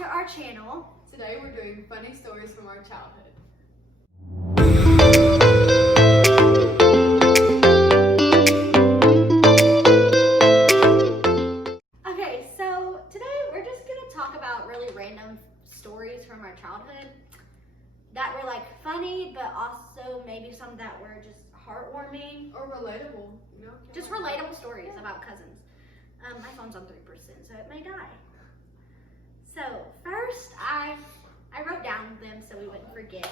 to our channel. Today we're doing funny stories from our childhood. Okay, so today we're just gonna talk about really random stories from our childhood that were like funny, but also maybe some that were just heartwarming. Or relatable, you know? Just relatable stories about cousins. My phone's on 3%, so it may die. So first, I wrote down them so we wouldn't forget.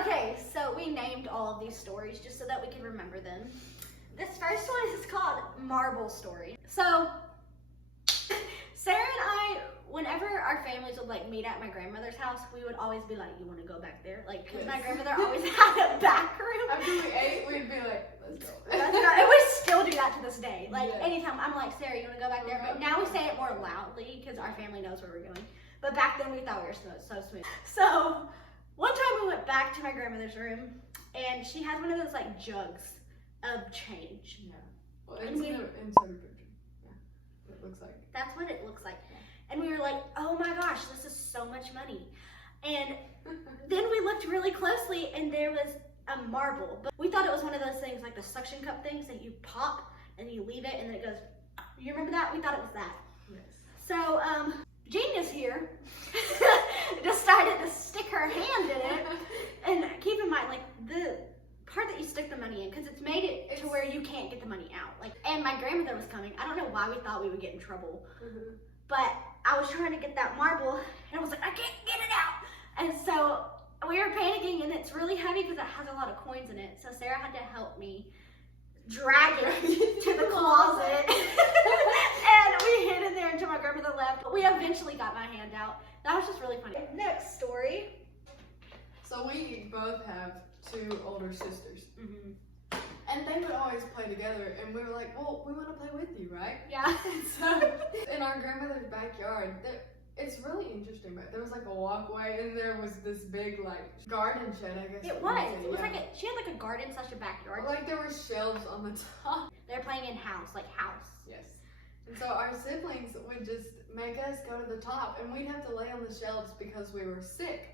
Okay, so we named all of these stories just so that we can remember them. This first one is called Marble Story. So Sarah and I, whenever our families would like meet at my grandmother's house, we would always be like, "You want to go back there?" Like, cause my grandmother always had a back room. After we ate, we'd be like, "Let's go." And we still do that to this day. Like, Yes. anytime I'm like, "Sarah, you want to go back there?" But now we say it more loudly because our family knows where we're going. But back then we thought we were so smooth. So one time we went back to my grandmother's room, and she has one of those like jugs of change. Yeah. Well, And it's we- in a picture. Yeah. It looks like. That's what it looks like. And we were like, "Oh my gosh, this is so much money." And then we looked really closely, and there was a marble. But we thought it was one of those things, like the suction cup things that you pop and you leave it, and then it goes. You remember that? We thought it was that. Yes. So, Genius here decided to stick her hand in it. And keep in mind, like, the part that you stick the money in, because it's made it to where you can't get the money out. Like, and my grandmother was coming. I don't know why we thought we would get in trouble. Mm-hmm. But I was trying to get that marble, and I was like, "I can't get it out." And so we were panicking, and it's really heavy because it has a lot of coins in it. So Sarah had to help me drag it to the closet. And we hid in there until my grandmother left. We eventually got my hand out. That was just really funny. Next story. So we both have two older sisters. Mm-hmm. And they would always play together, and we were like, "Well, we want to play with you, right?" Yeah. So in our grandmother's backyard, it's really interesting, but there was like a walkway, and there was this big like garden shed, I guess. It you was. would say, It was yeah. like she had like a garden slash a backyard. Like there were shelves on the top. They're playing in house, like house. Yes. And so our siblings would just make us go to the top, and we'd have to lay on the shelves because we were sick.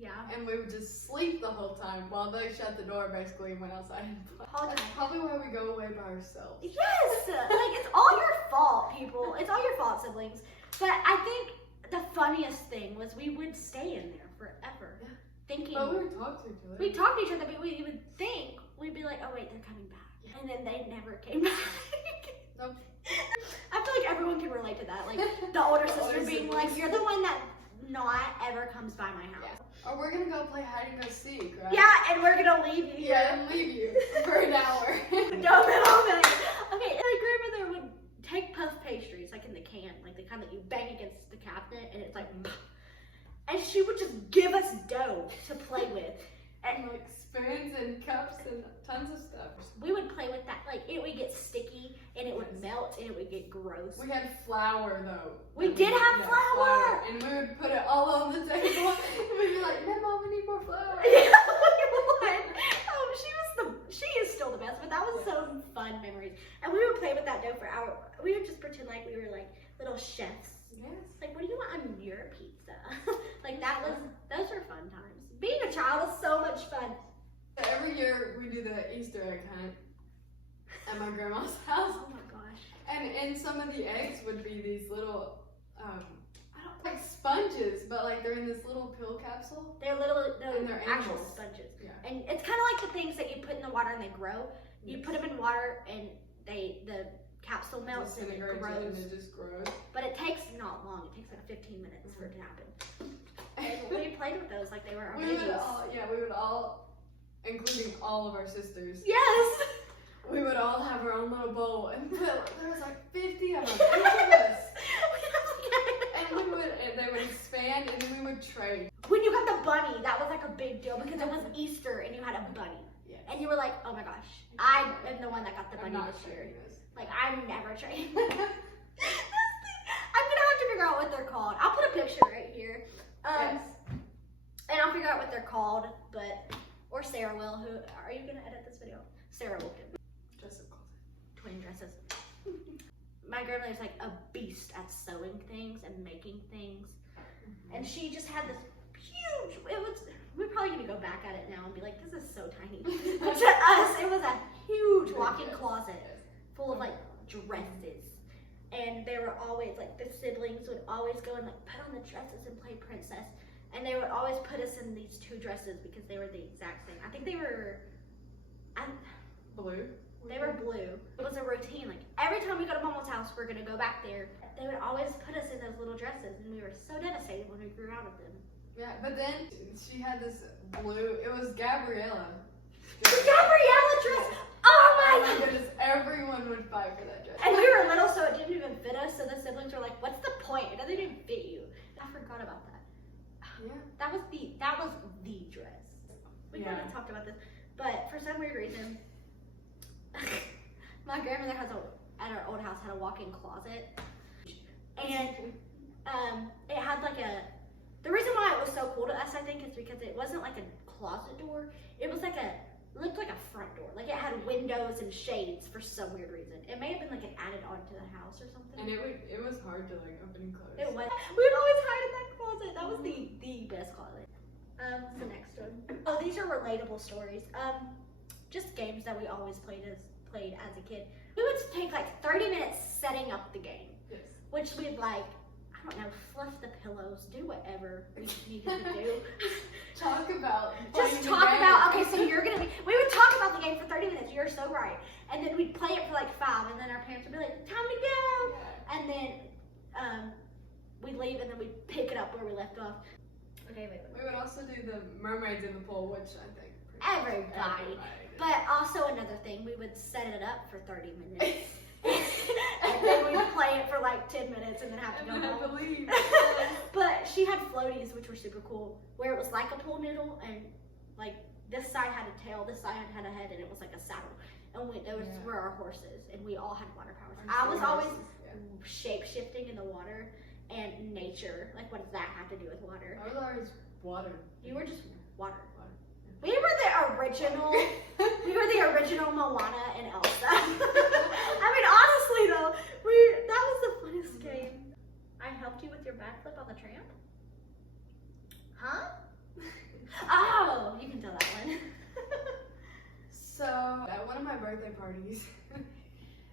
Yeah. And we would just sleep the whole time while they shut the door basically and went outside and play. Apologize. That's probably why we go away by ourselves. Yes! Like, it's all your fault, people. It's all your fault, siblings. But I think the funniest thing was we would stay in there forever. Yeah. Thinking. But we would talk to each other. We'd talk to each other, but we would think, we'd be like, "Oh wait, they're coming back." Yeah. And then they never came back. Nope. I feel like everyone can relate to that. Like, the older sister older being siblings. like, "You're the one that not ever comes by my house." Or we're gonna go play hide and go seek, right? Yeah, and we're gonna leave you here. Yeah, and leave you for an hour. Don't live on that. Okay, my grandmother would take puff pastries, like in the can, like the kind that you bang against the cabinet, and it's like, and she would just give us dough to play with, and Like spoons and cups and tons of stuff. we would play with that. Like, it would get sticky, and it would melt, and it would get gross. We had flour though. We did have Yeah, flour! and we would put it all on the table. And we'd be like, "No, Mom, we need more flour." Yeah, we would. She is still the best, but that was some fun memories. And we would play with that dough for hours. We would just pretend like we were like little chefs. Yes. Like, "What do you want on your pizza?" Like, those were fun times. Being a child is so much fun. Every year we do the Easter egg hunt at my grandma's house. Oh my gosh. And some of the eggs would be these little, like sponges, but like they're in this little pill capsule. They're And they're actual animals. sponges. Yeah. And it's kind of like the things that you put in the water and they grow. You put them in water and the capsule melts and it Disintegrates grows. and it just grows. But it takes not long. It takes like 15 minutes for it to happen. And we played with those like they were our we babies. would all, including all of our sisters, Yes! we would all have our own little bowl, and there was like 50 of them, each of us. And they would expand, and then we would trade. When you got the bunny, that was like a big deal because it was Easter and you had a bunny. Yes. And you were like, "Oh my gosh, I am the one that got the I'm bunny not this year." trading this. Like, I'm never trading. I'm gonna have to figure out what they're called. I'll put a picture right here. Yes. And I'll figure out what they're called, or Sarah will. Who are you gonna edit this video? Sarah will do Just a closet. twin dresses. My grandmother's like a beast beast at sewing things and making things. And she just had this huge, we're probably gonna go back at it now and be like, this is so tiny. But to us, it was a huge walk-in closet full of like dresses. And they were always like, the siblings would always go and like put on the dresses and play princess. And they would always put us in these 2 dresses because they were the exact same. I think they were, Blue. they were blue. It was a routine. Like every time we go to Momo's house, we're gonna go back there. They would always put us in those little dresses, and we were so devastated when we grew out of them. Yeah, but then she had this blue. It was Gabriella. The Gabriella dress. Oh my god! goodness! Everyone would fight for that dress. And we were little, so it didn't even fit us. So the siblings were like, "What's the point? It doesn't even fit you." I forgot about that. Yeah. That was the dress. We kind of talked about this, but for some weird reason, my grandmother at our old house had a walk-in closet, and it had like the reason why it was so cool to us, I think, is because it wasn't like a closet door. It was like it looked like a front door. Like it had windows and shades for some weird reason. It may have been like an added on to the house or something. And it was hard to like open and close. It was. We would always hide in that closet. That was the best closet. What's the next one? Oh, these are relatable stories. Just games that we always played as a kid. We would take like 30 minutes setting up the game. Yes. Which we'd like, I don't know, fluff the pillows, do whatever we needed to do. Talk about. Just talk about, okay, so we would talk about the game for 30 minutes, you're so right. And then we'd play it for like 5, and then our parents would be like, time to go. And then we'd leave, and then we'd pick it up where we left off. Okay, wait. We would also do the mermaids in the pool, which I think Everybody. did. But also another thing, we would set it up for 30 minutes. And then we'd play it for like 10 minutes and then have to go home. But she had floaties, which were super cool, where it was like a pool noodle, and like this side had a tail, this side had a head, and it was like a saddle. And those were our horses, and we all had water powers. I was always shape shifting in the water and nature. Like, what does that have to do with water? I was always water. You were just water. We were the original. We were the original Moana and Elsa. I mean, honestly though, that was the funnest game. I helped you with your backflip on the tramp. Huh? Oh, you can tell that one. So at one of my birthday parties,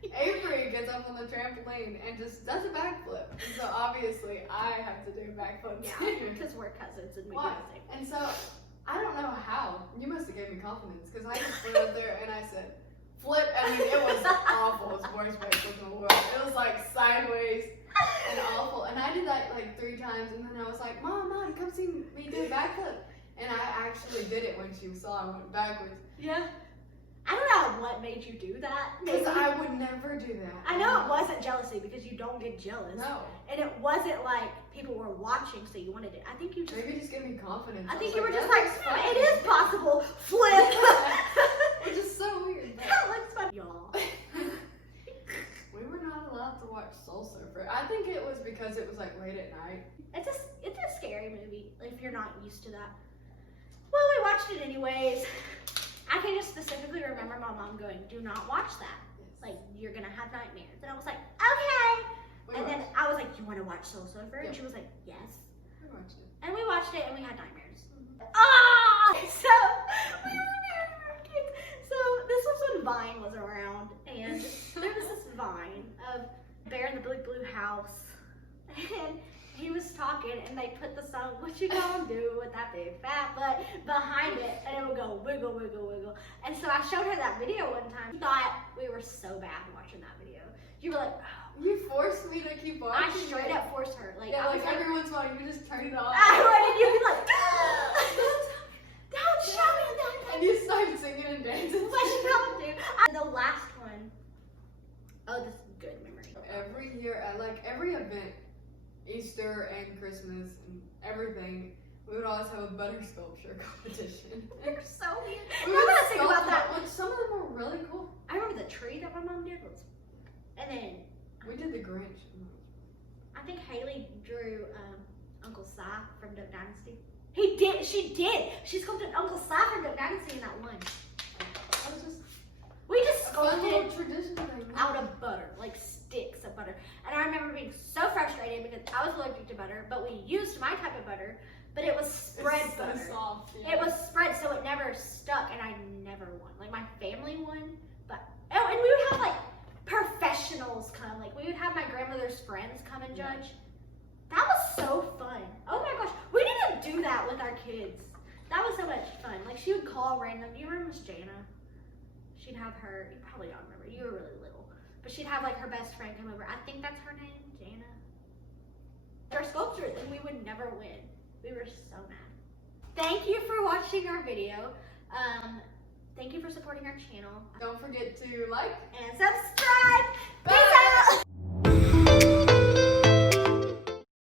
Avery gets up on the trampoline and just does a backflip. And so obviously I have to do a backflip too. Because we're cousins and we do Why? the same. And so I don't know how. You must have given me confidence because I just went up there and I said, flip. I mean, it was awful. It was the worst backflip in the world. It was like sideways and awful. And I did that like 3 times, and then I was like, Mom, come see me do a backflip. And I actually did it when she saw I went backwards. Yeah. I don't know what made you do that. Because I would never do that. I know it wasn't jealousy because you don't get jealous. No. And it wasn't like people were watching so you wanted it. I think you just... Maybe just gave me confidence. I think was you were like, just that like, looks fun. it is possible. Flip. Which is so weird. That looks fun. Y'all. We were not allowed to watch Soul Surfer. I think it was because it was like late at night. It's a scary movie if you're not used to that. Well, we watched it anyways. I can just specifically remember my mom going, do not watch that. Like, you're going to have nightmares. And I was like, okay. And then I was like, you want to watch Soul Surfer? And she was like, yes. We watched it. And we watched it and we had nightmares. Ah! So, we were kids. So, this was when Vine was around. And there was this Vine of Bear in the Big Blue House. And he was talking, and they put the song, what you gonna do with that big fat butt, behind it, and it would go wiggle, wiggle, wiggle. And so I showed her that video one time. She thought we were so bad watching that video. You were like, oh. You forced me to keep watching. I straight up forced her. Like, yeah, I was like every once in a while, you just turn it off. I would, and you'd be like, don't show me that. And you started singing and dancing. What you gonna do? And the last one, oh, this is good memory. Every year, at like every event, Easter and Christmas and everything, we would always have a butter sculpture competition. They're so weird. We I'm would gonna think about sculpt that. them. Like, some of them were really cool. I remember the tree that my mom did was, and then We did the Grinch. I think Haley drew Uncle Si from Duck Dynasty. He did. She did. She sculpted Uncle Si from Duck Dynasty in that one. That was just We just a fun little sculpted tradition thing. out of butter, like sticks of butter. And I remember being so frustrated because I was allergic to butter, but we used my type of butter, but it was spread It's so butter. soft, yeah. It was spread, so it never stuck, and I never won. Like, my family won, but, oh, and we would have, like, professionals come. Like, we would have my grandmother's friends come and judge. That was so fun. Oh my gosh, we need to do that with our kids. That was so much fun. Like, she would call random, do you remember Miss Jana? She'd have her, you probably don't remember, you were really little. But she'd have, like, her best friend come over. I think that's her name, Jana. Our sculptures, and we would never win. We were so mad. Thank you for watching our video. Thank you for supporting our channel. Don't forget to like And subscribe. Bye. Peace out.